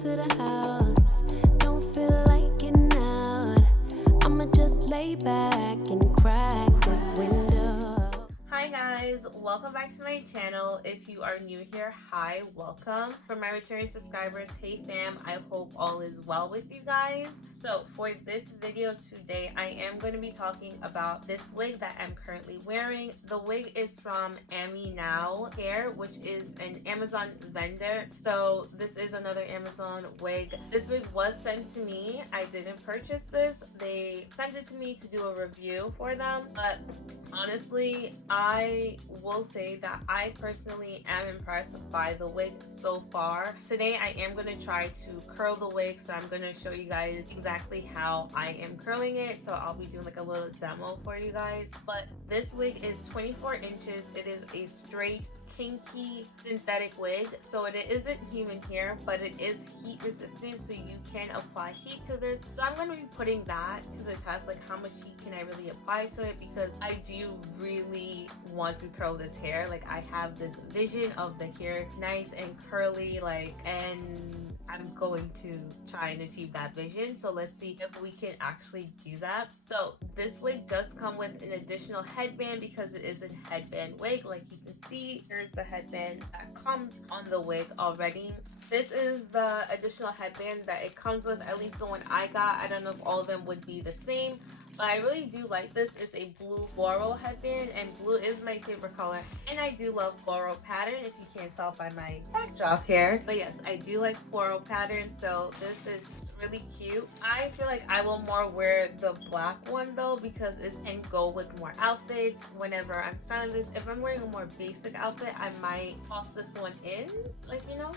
to the house. Don't feel like getting out. I'ma just lay back and crack this window. Hi guys, welcome back to my channel. If you are new here, hi, welcome. For my returning subscribers, hey fam, I hope all is well with you guys. So for this video today, I am going to be talking about this wig that I'm currently wearing. The wig is from Aminow Hair, which is an Amazon vendor. So this is another Amazon wig. This wig was sent to me. I didn't purchase this. They sent it to me to do a review for them. But honestly, I will say that I personally am impressed by the wig so far. Today I am going to try to curl the wig, so I'm going to show you guys exactly how I am curling it. So I'll be doing like a little demo for you guys. But this wig is 24 inches. It is a straight kinky synthetic wig, so it isn't human hair, but it is heat resistant, so you can apply heat to this. So I'm going to be putting that to the test, like how much heat can I really apply to it, because I do really want to curl this hair. Like I have this vision of the hair nice and curly, like, and I'm going to try and achieve that vision. So let's see if we can actually do that. So this wig does come with an additional headband because it is a headband wig. Like you can see, here's the headband that comes on the wig already. This is the additional headband that it comes with, at least the one I got. I don't know if all of them would be the same, but I really do like this. It's a blue floral headband, and blue is my favorite color, and I do love floral pattern, if you can't tell by my backdrop here. But yes, I do like floral pattern, so this is really cute. I feel like I will more wear the black one though, because it can go with more outfits whenever I'm styling this. If I'm wearing a more basic outfit, I might toss this one in, like, you know.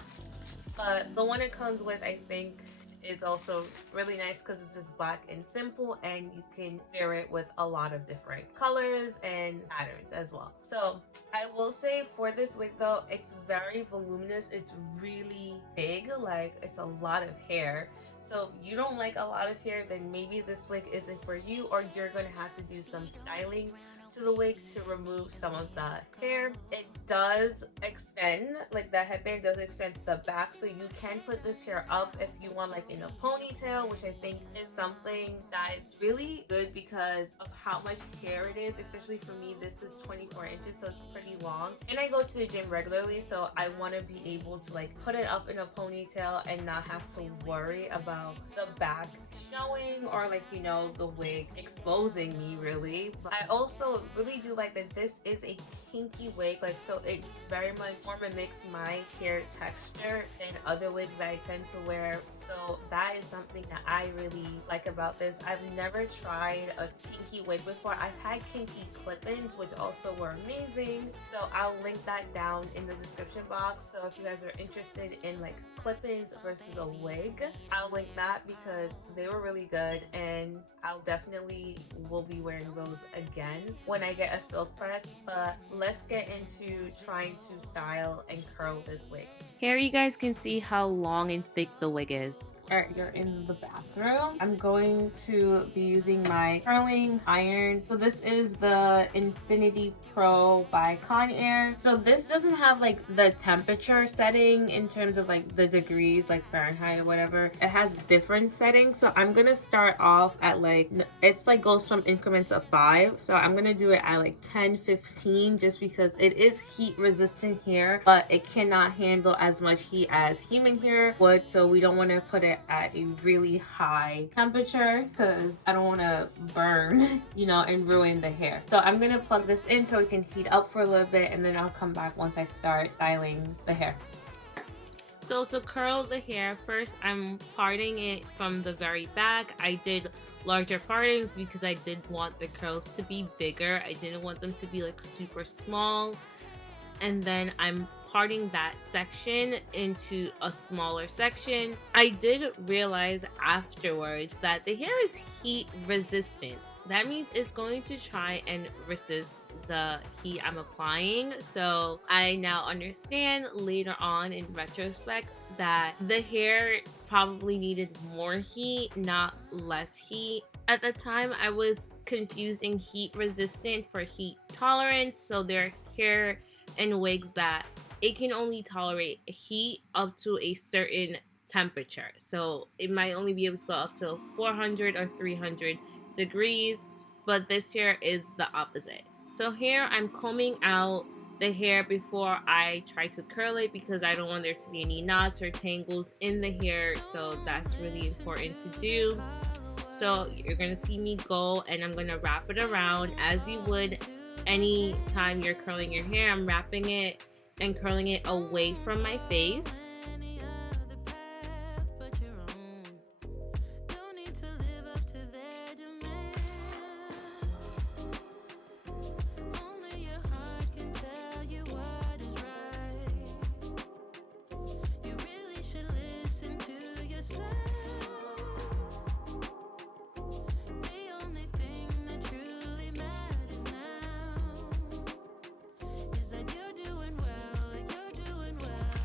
But the one it comes with, I think, is also really nice because it's just black and simple, and you can wear it with a lot of different colors and patterns as well. So I will say for this wig though, it's very voluminous. It's really big, like it's a lot of hair. So if you don't like a lot of hair, then maybe this wig isn't for you, or you're gonna have to do some styling to the wig to remove some of the hair. It does extend, like the headband does extend to the back, so you can put this hair up if you want, like in a ponytail, which I think is something that is really good because of how much hair it is. Especially for me, this is 24 inches, so it's pretty long, and I go to the gym regularly, so I want to be able to like put it up in a ponytail and not have to worry about the back showing, or like, you know, the wig exposing me really. But I also really do like that this is a kinky wig, like, so it very much more mimics my hair texture than other wigs that I tend to wear. So that is something that I really like about this. I've never tried a kinky wig before. I've had kinky clip-ins, which also were amazing, so I'll link that down in the description box. So if you guys are interested in like clip-ins versus a wig, I'll link that because they were really good, and I'll definitely will be wearing those again when I get a silk press. But let's get into trying to style and curl this wig. Here you guys can see how long and thick the wig is. Alright, you're in the bathroom. I'm going to be using my curling iron. So this is the Infinity Pro by Conair. So this doesn't have like the temperature setting in terms of like the degrees, like Fahrenheit or whatever. It has different settings. So I'm gonna start off at like, it's like goes from increments of 5. So I'm gonna do it at like 10, 15, just because it is heat resistant hair, but it cannot handle as much heat as human hair would. So we don't want to put it at a really high temperature because I don't want to burn, you know, and ruin the hair. So I'm gonna plug this in so it can heat up for a little bit, and then I'll come back once I start styling the hair. So to curl the hair, first I'm parting it from the very back. I did larger partings because I did want the curls to be bigger. I didn't want them to be like super small. And then I'm parting that section into a smaller section. I did realize afterwards that the hair is heat resistant. That means it's going to try and resist the heat I'm applying. So I now understand later on in retrospect that the hair probably needed more heat, not less heat. At the time, I was confusing heat resistant for heat tolerance. So there are hair and wigs that it can only tolerate heat up to a certain temperature. So it might only be able to go up to 400 or 300 degrees, but this here is the opposite. So here I'm combing out the hair before I try to curl it because I don't want there to be any knots or tangles in the hair, so that's really important to do. So you're gonna see me go, and I'm gonna wrap it around as you would any time you're curling your hair. I'm wrapping it and curling it away from my face.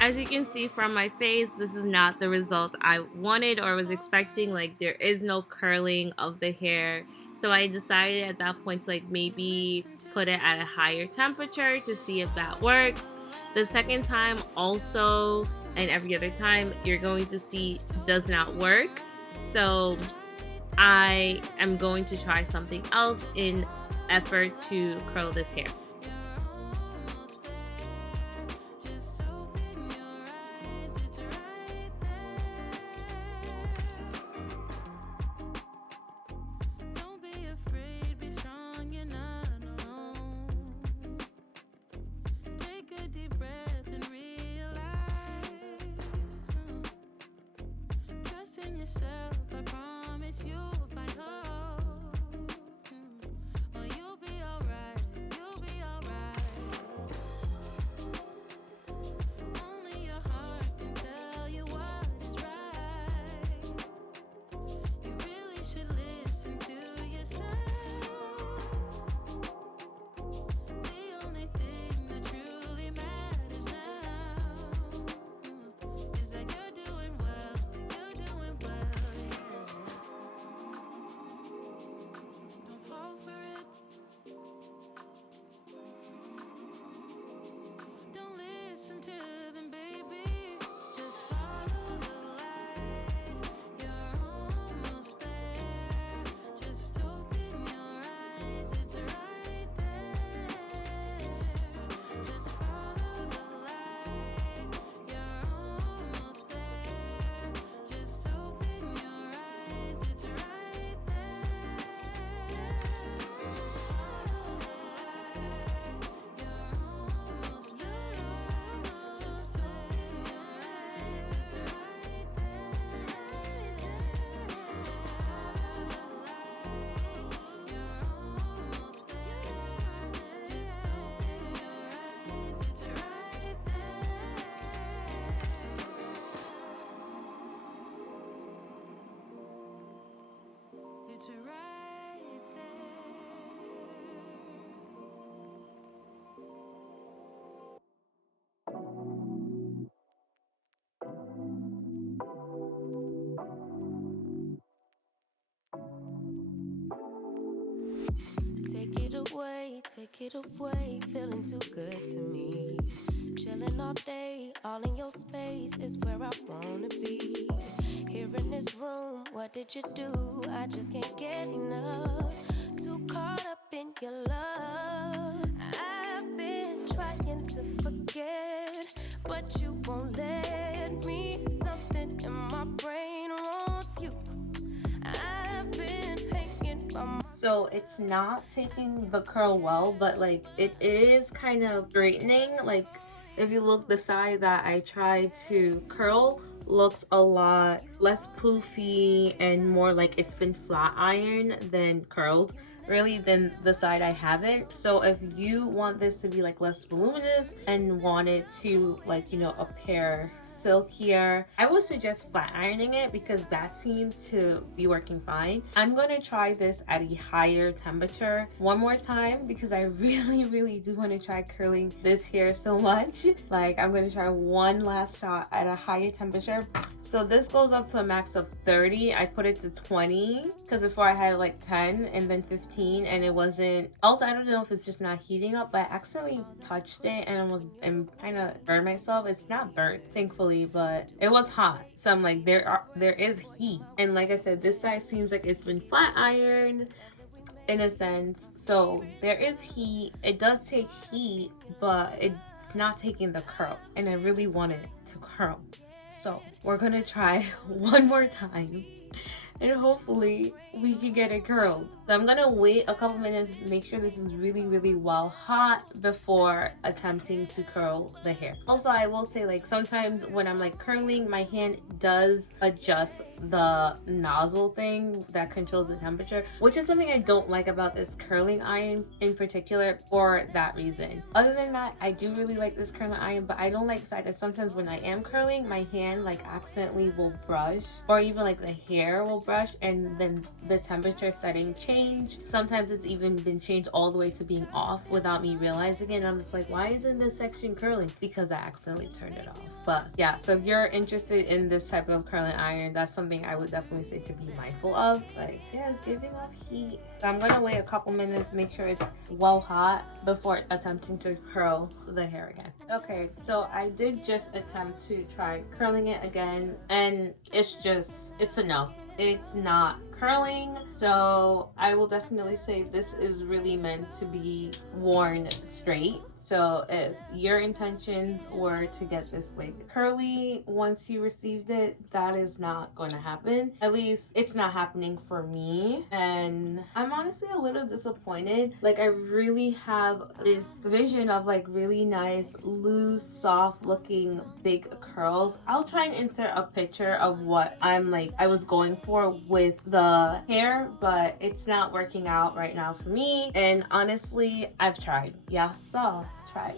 As you can see from my face, this is not the result I wanted or was expecting. Like, there is no curling of the hair. So I decided at that point to like maybe put it at a higher temperature to see if that works. The second time also, and every other time, you're going to see does not work. So I am going to try something else in effort to curl this hair. Take it away, feeling too good to me. Chilling all day, all in your space is where I wanna be. Here in this room, what did you do? I just can't get enough. Too caught up in your love. I've been trying to forget, but you won't let me. Something in my brain wants you. I've been hanging by my... So it's not taking the curl well, but like it is kind of straightening. Like if you look, the side that I tried to curl looks a lot less poofy and more like it's been flat ironed than curled, really, than the side I haven't. So if you want this to be like less voluminous and want it to, like, you know, appear silkier, I would suggest flat ironing it because that seems to be working fine. I'm gonna try this at a higher temperature one more time because I really do want to try curling this hair so much. Like, I'm gonna try one last shot at a higher temperature. So this goes up to a max of 30. I put it to 20 because before I had like 10 and then 15 15 and it wasn't, also I don't know if it's just not heating up, but I accidentally touched it and kind of burned myself. It's not burnt thankfully, but it was hot, so I'm like, there is heat. And like I said, this side seems like it's been flat ironed in a sense, so there is heat. It does take heat, but it's not taking the curl, and I really want it to curl. So we're gonna try one more time and hopefully we can get it curled. So I'm gonna wait a couple minutes, make sure this is really well hot before attempting to curl the hair. Also, I will say, like, sometimes when I'm like curling, my hand does adjust the nozzle thing that controls the temperature, which is something I don't like about this curling iron in particular for that reason. Other than that, I do really like this curling iron, but I don't like the fact that sometimes when I am curling, my hand like accidentally will brush, or even like the hair will brush, and then the temperature setting change. Sometimes it's even been changed all the way to being off without me realizing it, and I'm just like, why isn't this section curling? Because I accidentally turned it off. But yeah, so if you're interested in this type of curling iron, that's something I would definitely say to be mindful of. Like, yeah, it's giving off heat. So I'm gonna wait a couple minutes, make sure it's well hot before attempting to curl the hair again. Okay, so I did just attempt to try curling it again, and it's a no. It's not curling, so I will definitely say this is really meant to be worn straight. So if your intentions were to get this wig curly once you received it, that is not going to happen. At least it's not happening for me, and I'm honestly a little disappointed. Like, I really have this vision of like really nice, loose, soft looking big curls. I'll try and insert a picture of what I was going for with the hair, but it's not working out right now for me. And honestly, I've tried. Yeah, so tried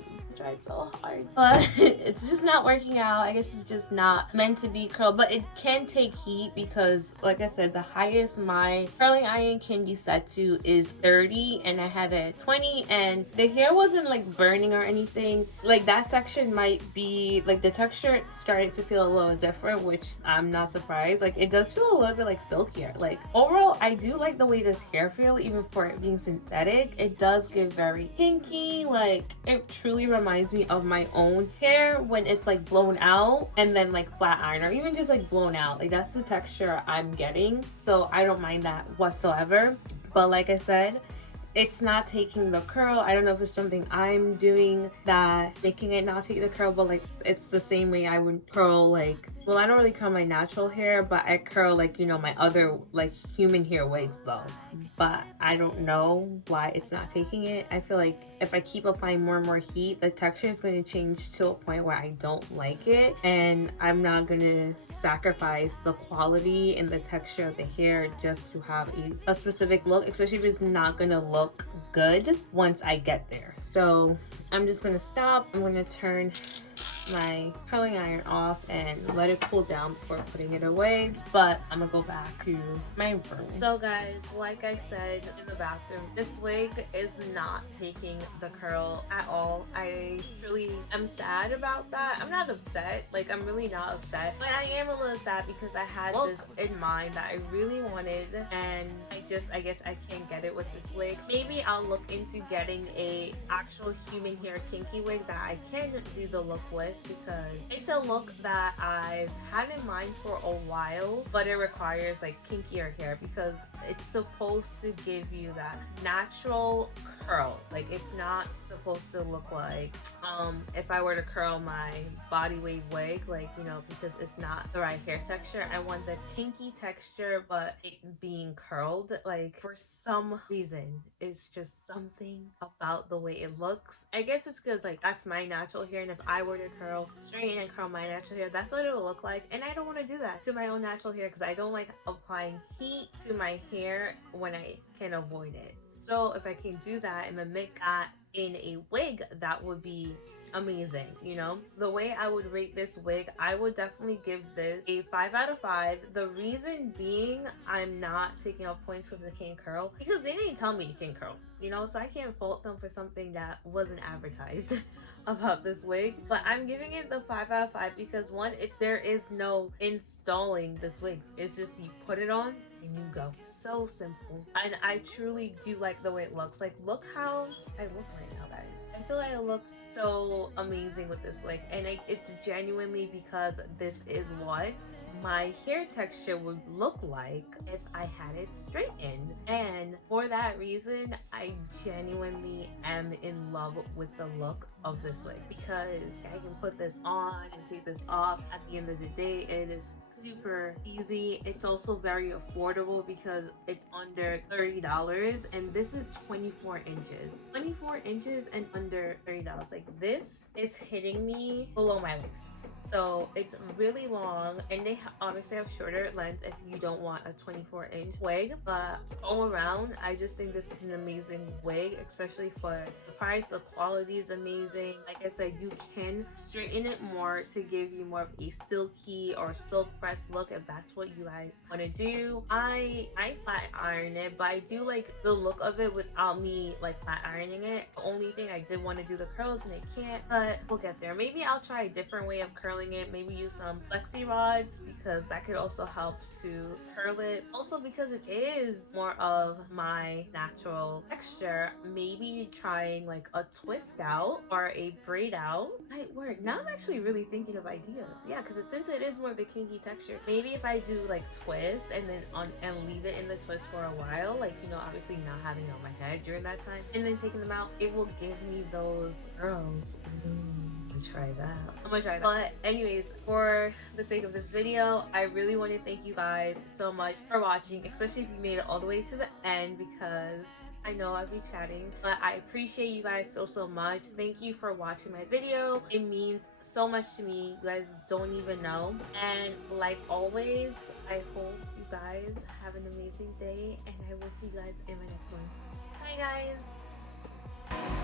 so hard, but it's just not working out. I guess it's just not meant to be curled, but it can take heat because, like I said, the highest my curling iron can be set to is 30, and I had it at 20, and the hair wasn't like burning or anything. Like, that section might be like, the texture started to feel a little different, which I'm not surprised. Like, it does feel a little bit like silkier. Like, overall, I do like the way this hair feels, even for it being synthetic. It does give very kinky. Like, it truly reminds me of my own hair when it's like blown out and then like flat iron, or even just like blown out. Like, that's the texture I'm getting, so I don't mind that whatsoever. But like I said, it's not taking the curl. I don't know if it's something I'm doing that making it not take the curl, but like, it's the same way I would curl, like, well, I don't really curl my natural hair, but I curl, like, you know, my other like human hair wigs though. But I don't know why it's not taking it. I feel like if I keep applying more and more heat, the texture is going to change to a point where I don't like it, and I'm not going to sacrifice the quality and the texture of the hair just to have a specific look, especially if it's not going to look good once I get there. So I'm just going to stop. I'm going to turn my curling iron off and let it cool down before putting it away, but I'm gonna go back to my room. So guys, like I said in the bathroom, this wig is not taking the curl at all. I truly am sad about that. I'm not upset, like, I'm really not upset, but I am a little sad because I had this in mind that I really wanted, and I guess I can't get it with this wig. Maybe I'll look into getting a actual human hair kinky wig that I can do the look with, because it's a look that I've had in mind for a while, but it requires like kinkier hair because it's supposed to give you that natural curl. Like, it's not supposed to look like if I were to curl my body wave wig, like, you know, because it's not the right hair texture. I want the kinky texture, but it being curled. Like, for some reason, it's just something about the way it looks. I guess it's because, like, that's my natural hair, and if I were to straighten and curl my natural hair, that's what it will look like, and I don't want to do that to my own natural hair because I don't like applying heat to my hair when I can avoid it. So if I can do that and mimic that in a wig, that would be amazing. You know, the way I would rate this wig, I would definitely give this a 5 out of 5. The reason being, I'm not taking off points because it can't curl, because they didn't tell me it can curl, you know, so I can't fault them for something that wasn't advertised about this wig. But I'm giving it the 5 out of 5 because, one, there is no installing this wig. It's just you put it on and you go. So simple. And I truly do like the way it looks. Like, look how I look right now, guys. I feel like I look so amazing with this wig, and it's genuinely because this is what my hair texture would look like if I had it straightened. And for that reason, I genuinely am in love with the look of this wig, because I can put this on and take this off. At the end of the day, it is super easy. It's also very affordable because it's under $30, and this is 24 inches. 24 inches and under $30. Like, this is hitting me below my waist. So it's really long, and they obviously have shorter length if you don't want a 24-inch wig, but all around I just think this is an amazing wig, especially for the price. The quality is amazing. Like I said, you can straighten it more to give you more of a silky or silk press look if that's what you guys want to do. I flat iron it, but I do like the look of it without me like flat ironing it. The only thing, I did want to do the curls and I can't, but we'll get there. Maybe I'll try a different way of curling it. Maybe use some flexi rods, because that could also help to curl it. Also, because it is more of my natural texture, maybe trying like a twist out or a braid out might work. Now I'm actually really thinking of ideas. Yeah, because since it is more of a kinky texture, maybe if I do like twist and then and leave it in the twist for a while, like, you know, obviously not having it on my head during that time, and then taking them out, it will give me those curls. Try that. I'm gonna try that. But anyways, for the sake of this video, I really want to thank you guys so much for watching, especially if you made it all the way to the end, because I know I'll be chatting, but I appreciate you guys so much. Thank you for watching my video. It means so much to me. You guys don't even know. And like always, I hope you guys have an amazing day, and I will see you guys in my next one. Bye, guys.